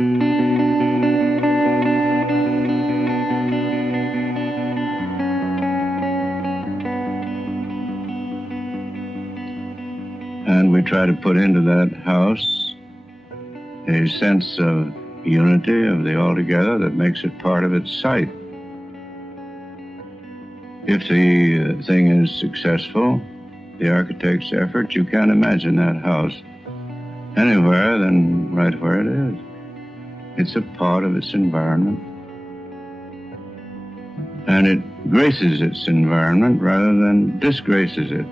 And we try to put into that house a sense of unity of the altogether that makes it part of its site. If the thing is successful, the architect's effort, you can't imagine that house anywhere than right where it is. It's a part of its environment. And it graces its environment rather than disgraces it.